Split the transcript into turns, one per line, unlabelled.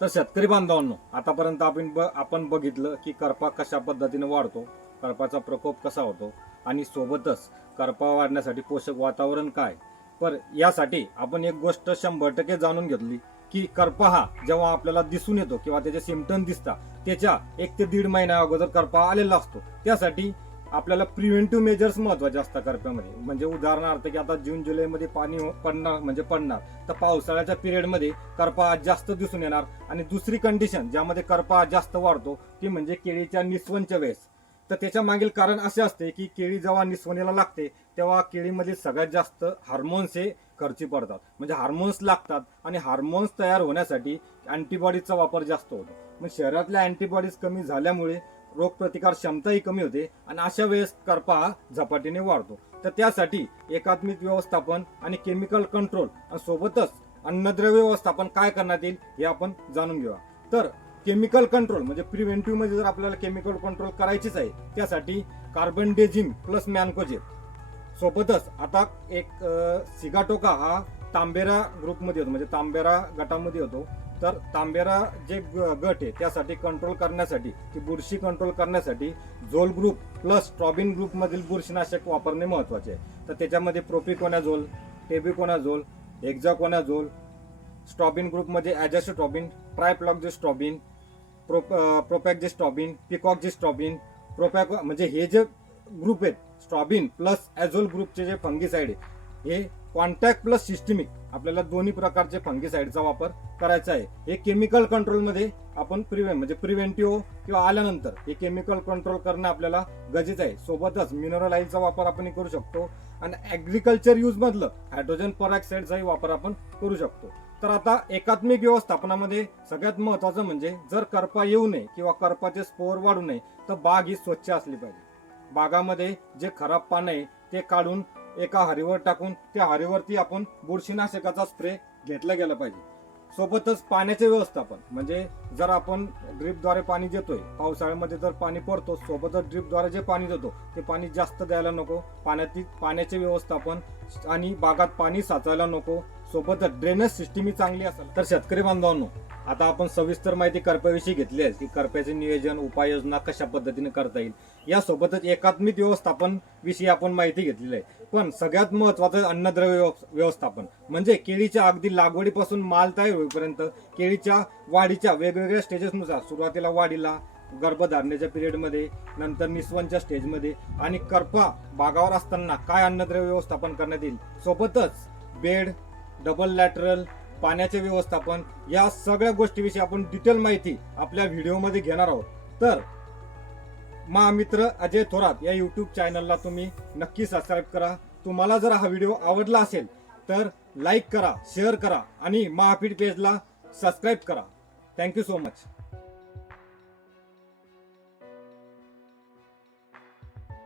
तर शेतकरी बांधवांनो आतापर्यंत आपण ब आपण बघितलं की करपा कशा पद्धतीने वाढतो करपाचा प्रकोप कसा होतो आणि सोबतच करपा वाढण्यासाठी पोषक वातावरण काय? पर यासाठी आपण एक गोष्ट शंभर टक्के जाणून घेतली की करपा हा जेव्हा आपल्याला दिसून येतो किंवा त्याचे सिमटम दिसतात त्याच्या एक ते दीड महिन्या अगोदर करपा आलेला असतो. त्यासाठी आपल्याला प्रिव्हेंटिव्ह मेजर्स महत्त्वाचे असतात करप्यामध्ये म्हणजे उदाहरणार्थ की आता जून जुलैमध्ये पाणी पडणार म्हणजे पडणार. तर पावसाळ्याच्या पिरियडमध्ये करपा आज जास्त दिसून येणार आणि दुसरी कंडिशन ज्यामध्ये करपा जास्त वाढतो ती म्हणजे केळीच्या निस्वनच्या वेळेस. तर त्याच्या मागील कारण असे असते की केळी जेव्हा निस्वनीला लागते तेव्हा केळीमधील सगळ्यात जास्त हार्मोन्स हे खर्ची पडतात. म्हणजे हार्मोन्स लागतात आणि हार्मोन्स तयार होण्यासाठी अँटीबॉडीजचा वापर जास्त होतो. मग शरीरातल्या अँटीबॉडीज कमी झाल्यामुळे रोगप्रतिकार क्षमताही कमी होते आणि अशा वेळेस करपा हा झपाटीने वाढतो. तर त्यासाठी एकात्मिक व्यवस्थापन आणि केमिकल कंट्रोल आणि सोबतच अन्नद्रव्य व्यवस्थापन काय करण्यात येईल हे आपण जाणून घेऊया. तर केमिकल कंट्रोल म्हणजे प्रिव्हेंटिव्हमध्ये जर आपल्याला केमिकल कंट्रोल करायचीच आहे त्यासाठी कार्बन डेझिम प्लस मॅनकोजेब सोबतच आता एक सिगाटोका हा तांबेरा ग्रुपमध्ये होतो म्हणजे तांबेरा गटामध्ये होतो. तर तांबेरा जे ग- गट आहे त्यासाठी कंट्रोल करण्यासाठी ती बुरशी कंट्रोल करण्यासाठी झोल ग्रुप प्लस ट्रॉबिन ग्रुपमधील बुरशीनाशक वापरणे महत्त्वाचे आहे. तर त्याच्यामध्ये प्रोपिकोनाझोल टेबिकोनाझोल एक्झाकोनाझोल स्टॉबिन ग्रुपमध्ये ॲजॅस्ट्रॉबिन ट्रायप्लॉक्झिस्ट्रॉबिन प्रोप प्रोपॅक्झिस्ट्रॉबिन पिकॉक्झिस्ट्रॉबिन प्रोपॅक म्हणजे हे जे ग्रुप आहेत स्ट्रॉबिन प्लस ॲझोल ग्रुपचे जे फंगीसाईड आहे हे कॉन्टॅक्ट प्लस सिस्टमिक आपल्याला दोन्ही प्रकारचे फंगीसाईडचा वापर करायचा आहे. हे केमिकल कंट्रोलमध्ये आपण प्रिव्हेंट म्हणजे प्रिव्हेंटिव्ह किंवा आल्यानंतर हे केमिकल कंट्रोल करणं आपल्याला गरजेचं आहे. सोबतच मिनरल ऑइलचा वापर आपण करू शकतो आणि ऍग्रिकल्चर यूजमधलं हायड्रोजन परऑक्साईडचाही वापर आपण करू शकतो. तर आता एकात्मिक व्यवस्थापनामध्ये सगळ्यात महत्वाचं म्हणजे जर करपा येऊ नये किंवा करपाचे स्पोर वाढू नये तर बाग ही स्वच्छ असली पाहिजे. बागामध्ये जे खराब पानं आहे ते काढून एका हारीवर टाकून त्या हारीवरती आपण बुरशीनाशकाचा स्प्रे घेतला गेला पाहिजे. सोबतच पाण्याचे व्यवस्थापन म्हणजे जर आपण ड्रीपद्वारे पाणी देतोय पावसाळ्यामध्ये जर पाणी पडतो सोबतच ड्रीपद्वारे जे पाणी देतो ते पाणी जास्त द्यायला नको. पाण्यातील पाण्याचे व्यवस्थापन आणि बागात पाणी साचायला नको. सोबतच ड्रेनेज सिस्टीम ही चांगली असेल. तर शेतकरी बांधवांनो आता आपण सविस्तर माहिती करप्याविषयी घेतली आहे की करप्याचे नियोजन उपाययोजना कशा पद्धतीने करता येईल. यासोबतच एकात्मिक व्यवस्थापन विषयी आपण माहिती घेतलेली आहे. पण सगळ्यात महत्वाचं अन्नद्रव्य व्यव- व्यवस्थापन म्हणजे केळीच्या अगदी लागवडीपासून माल तयार होईपर्यंत केळीच्या वाढीच्या वेगवेगळ्या स्टेजेसनुसार सुरुवातीला वाढीला गर्भधारणेच्या पिरियडमध्ये नंतर निस्वनच्या स्टेजमध्ये आणि करपा बागावर असताना काय अन्नद्रव्य व्यवस्थापन करण्यात येईल. सोबतच बेड डबल लॅटरल पाण्याचे व्यवस्थापन या सगळ्या गोष्टीविषयी आपण डिटेल माहिती आपल्या व्हिडिओमध्ये घेणार आहोत. तर महामित्र अजय थोरात या यूट्यूब चॅनलला तुम्ही नक्की सबस्क्राईब करा. तुम्हाला जर हा व्हिडिओ आवडला असेल तर लाईक करा शेअर करा आणि महापीठ पेजला सबस्क्राईब करा. Thank you so much